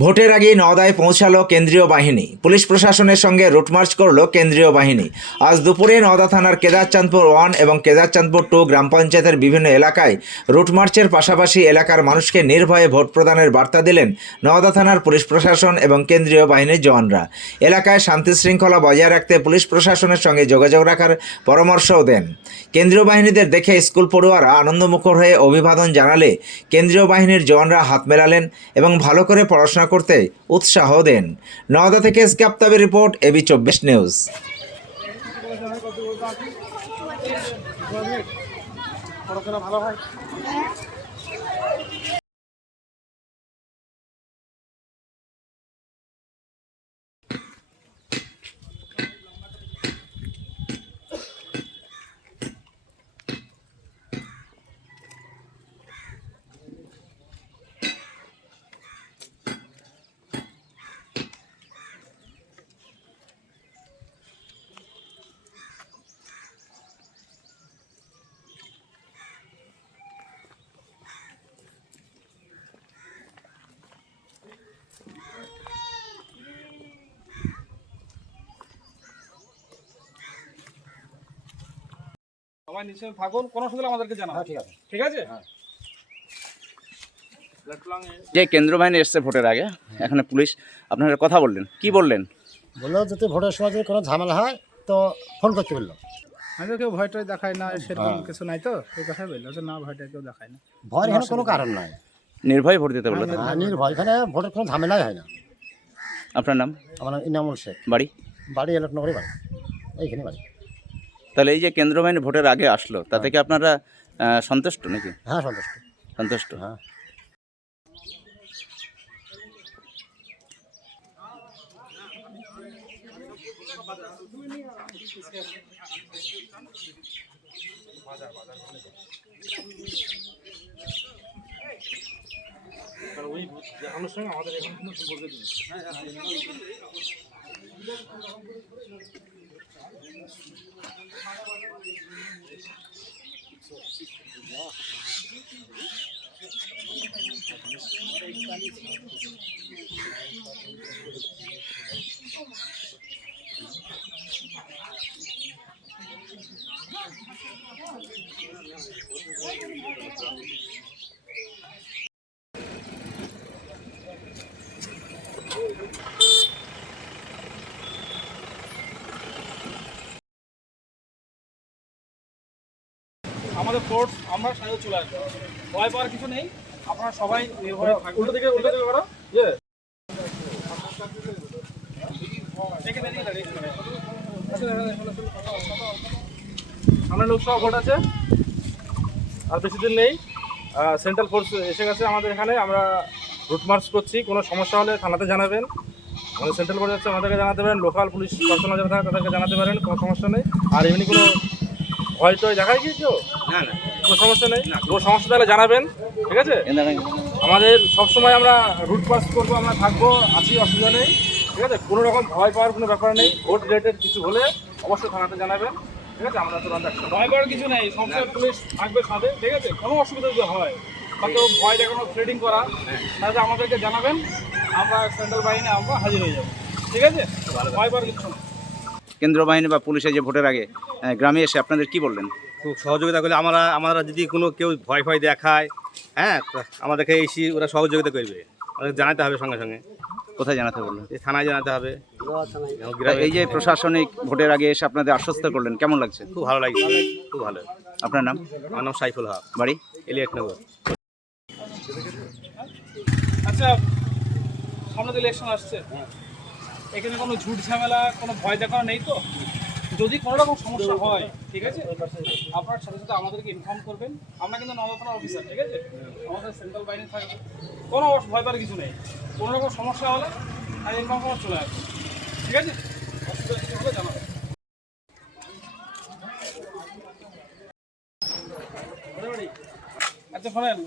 ভোটের আগেই নওদায় পৌঁছালো কেন্দ্রীয় বাহিনী। পুলিশ প্রশাসনের সঙ্গে রুটমার্চ করল কেন্দ্রীয় বাহিনী। আজ দুপুরে নওদা থানার কেদারচাঁদপুর ওয়ান এবং কেদারচাঁদপুর টু গ্রাম পঞ্চায়েতের বিভিন্ন এলাকায় রুটমার্চের পাশাপাশি এলাকার মানুষকে নির্ভয়ে ভোট প্রদানের বার্তা দিলেন নওদা থানার পুলিশ প্রশাসন এবং কেন্দ্রীয় বাহিনীর জওয়ানরা। এলাকায় শান্তি শৃঙ্খলা বজায় রাখতে পুলিশ প্রশাসনের সঙ্গে যোগাযোগ রাখার পরামর্শও দেন। কেন্দ্রীয় বাহিনীদের দেখে স্কুল পড়ুয়ারা আনন্দমুখর হয়ে অভিবাদন জানালে কেন্দ্রীয় বাহিনীর জওয়ানরা হাত মেলালেন এবং ভালো করে পড়াশোনা করতে উৎসাহ দেন। নওদা থেকে এসকে আফতাবের রিপোর্ট এবি চব্বিশ নিউজ। সবাই নিচে থাকুন কোনো সুযোগ আমাদেরকে জানাও ঠিক আছে। ঠিক আছে? যে কেন্দ্র বাহিনী এসছে ভোটের আগে এখানে পুলিশ আপনারা কথা বললেন কি বললেন? বলল যদি ভোটের সময় যদি কোনো ঝামেলা হয় তো ফোন করতে বলল। আমি কেউ ভয়টাই দেখায় না সেরকম কিছু নাই তো এই কথাই বলল যে না ভয়টা কেউ দেখায় না। ভয় এখানে কোনো কারণ নাই। নির্ভয় ভোট দিতে বলল নির্ভয়। এখানে ভোটের কোনো ঝামেলাই হয় না। আপনার নাম? আমার নাম ইনামুল শেখ। বাড়ি? বাড়ি এলাকনগরে বাড়ি। এইখানে বাড়ি। তাহলে এই যে কেন্দ্র বাহিনী ভোটের আগে আসলো তাতে কি আপনারা সন্তুষ্ট নাকি? হ্যাঁ সন্তুষ্ট। সন্তুষ্ট? হ্যাঁ। আমাদের এখন কোনো Thank you. আমাদের ফোর্স আমরা সাথে চলে আসব। ভয় পাওয়ার কিছু নেই। আপনারা সবাই উল্টো দিকে উল্টো দিকে করো যে। সামনে লোকসভা ভোট আছে। আর বেশি দিন নেই। সেন্ট্রাল ফোর্স এসে গেছে আমাদের এখানে। আমরা রুট মার্চ করছি। কোনো সমস্যা হলে থানাতে জানাবেন। আমাদের সেন্ট্রাল ফোর্স আছে আমাদেরকে জানাতে পারেন। লোকাল পুলিশ পার্সোনাল যারা থাকে তাদেরকে জানাতে পারেন। কোনো সমস্যা নেই। আর এমনি কোনো ভয় টয় দেখায় কি কেউ? না না কোনো সমস্যা নেই। কোনো সমস্যা তাহলে জানাবেন ঠিক আছে? আমাদের সবসময় আমরা রুট পাস করব আমরা থাকব আছি অসুবিধা নেই ঠিক আছে? কোনো রকম ভয় পাওয়ার কোনো ব্যাপার নেই। ভোট রিলেটেড কিছু হলে অবশ্যই থানাতে জানাবেন ঠিক আছে? আমরা তোমার ভয় পাওয়ার কিছু নেই সবসময় পুলিশ থাকবে সাথে ঠিক আছে? কোনো অসুবিধা যদি হয় বা কেউ ভয় দেখানো থ্রেডিং করা তাহলে আমাদেরকে জানাবেন আমরা সেন্ট্রাল বাহিনী আমরা হাজির হয়ে যাব ঠিক আছে? ভয় পাওয়ার কিছু কেন্দ্র বাহিনী বা পুলিশের যে ভোটের আগে গ্রামে এসে আপনাদের কি বললেন? খুব সহযোগিতা করলে আমরা আমরা যদি কোনো কেউ ভয় ভয় দেখায় হ্যাঁ আমাদেরকে এসে ওরা সহযোগিতা করবে। আমাদের জানাতে হবে সঙ্গে সঙ্গে। কোথায় জানাতে বললেন? এই থানায় জানাতে হবে। এই যে প্রশাসনিক ভোটের আগে এসে আপনাদের আশ্বস্ত করলেন কেমন লাগছে? খুব ভালো লাগছে। খুব ভালো। আপনার নাম? আমার নাম সাইফুল হক। বাড়ি? এলিয়াটনগর আচ্ছা সামনে তো ইলেকশন আসছে। এখানে কোনো ঝুট ঝামেলা, কোনো ভয় দেখানো নেই তো? যদি কোনো রকম সমস্যা হয়, ঠিক আছে, আপনার সাথে সাথে আমাদেরকে ইনফর্ম করবেন। আমরা কিন্তু নবথানা অফিসার ঠিক আছে? আমাদের সেন্ট্রাল বাহিনী থাকবে। কোনো ভয় পাওয়ার কিছু নেই। কোনো রকম সমস্যা হলে আর ইনফর্ম করে চলে আসবে। ঠিক আছে? অসুবিধা কিছু হলে জানাবেন। আচ্ছা শোনেন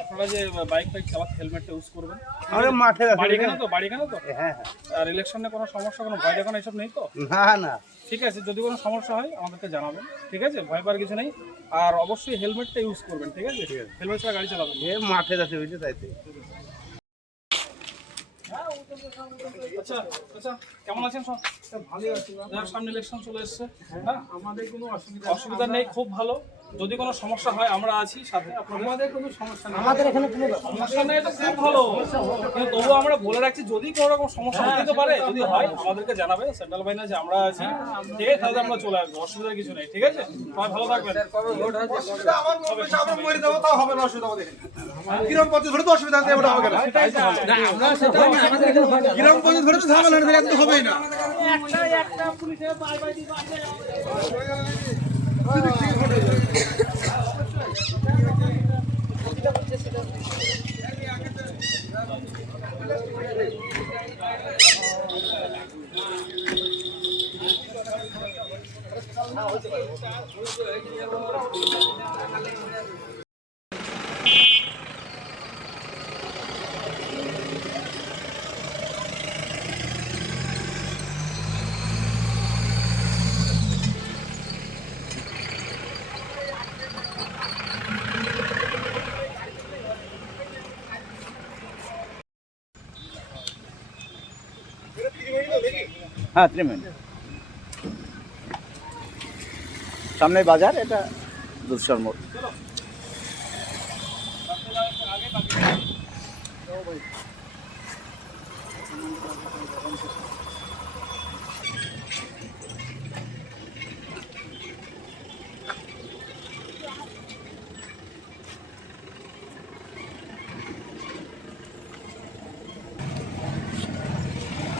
আপনারা যে বাইক ফাইক চালাতে হেলমেটটা ইউজ করবেন। আমাদের মাঠে বাড়ি এখানে তো বাড়ি এখানে তো? হ্যাঁ আর ইলেকশনে কোনো সমস্যা কোনো ভয় দেখানো এসব নেই তো? না না। ঠিক আছে যদি কোনো সমস্যা হয় আমাদেরকে জানাবেন ঠিক আছে? ভয় পাওয়ার কিছু নেই। আর অবশ্যই হেলমেটটা ইউজ করবেন ঠিক আছে? হেলমেট ছাড়া গাড়ি চালাবেন এ মাঠে যাচ্ছে বুঝলি তাই তো। আচ্ছা আচ্ছা কেমন আছেন সব? ভালো আছি সামনে ইলেকশন চলে এসেছে। হ্যাঁ আমাদের কোনো অসুবিধা অসুবিধা নেই খুব ভালো। যদি কোনো সমস্যা হয় আমরা আছি সাথে। আমাদের কোনো সমস্যা নেই। আমাদের এখানে কোনো সমস্যা নেই এটা খুব ভালো। কিন্তু তবুও আমরা বলে রাখছি যদি কোনো রকম সমস্যা হতে পারে যদি হয় আমাদেরকে জানাবে। সেন্ট্রাল বাইনা যে আমরা আছি ঠিক আছে তাহলে আমরা চলে আসব অসুবিধা কিছু নেই ঠিক আছে? সবাই ভালো থাকবেন। গ্রাম পঞ্চায়েত ধরে তো অসুবিধা নেই ওটা হবে না গ্রাম পঞ্চায়েত ধরে তো ঝামেলা হবেই না হ্যাঁ ত্রিমেন সামনে বাজার এটা দুধসর মোড়।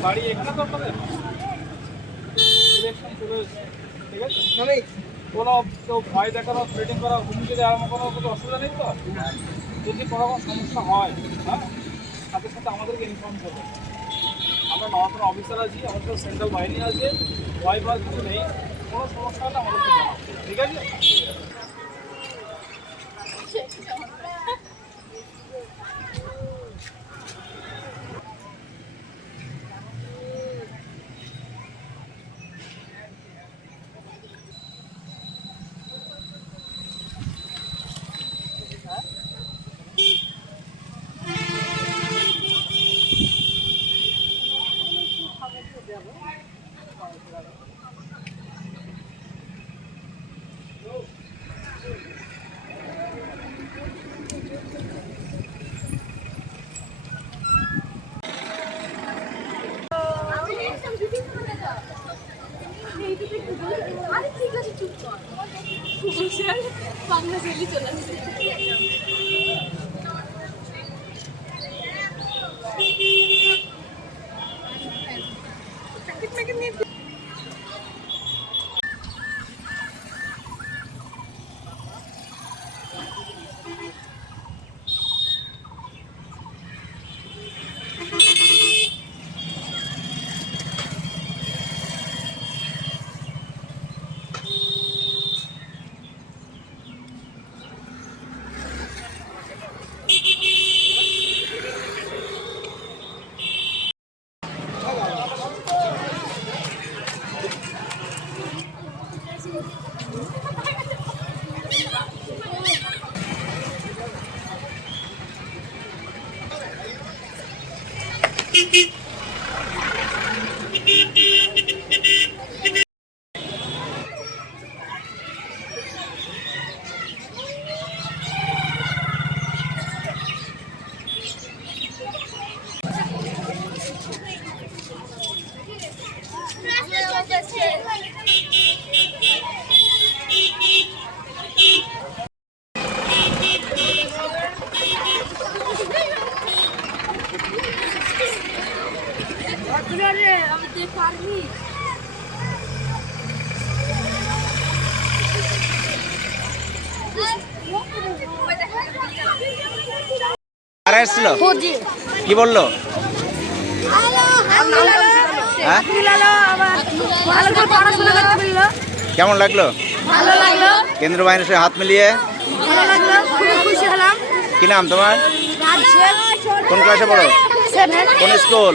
বাড়ি এখানে তো আপনাদের? ইলেকশন চলে এসেছে। ঠিক আছে? কোনো কেউ ভয় দেখানো থ্রেটিং করা, হুমকি দেওয়ার মতো কোনো কোনো অসুবিধা নেই তো? যদি কোনো রকম সমস্যা হয় হ্যাঁ সাথে সাথে আমাদেরকে ইনফর্ম করবে আমরা নবান্ন অফিসার আছি, আমাদের সেন্ট্রাল বাহিনী আছে, ভয় ভয় কিছু নেই, কোনো সমস্যা হলে আমাদেরকে জানাব ঠিক আছে আরে ঠিক আছে চুপ কর বাংলা জেলি চলে আসছে এসছিল? কি বলল? হ্যাঁ? কেমন লাগল? কেন্দ্র বাহিনীর সঙ্গে হাত মিলিয়ে? কি নাম তোমার? কোন ক্লাসে পড়ো? কোন স্কুল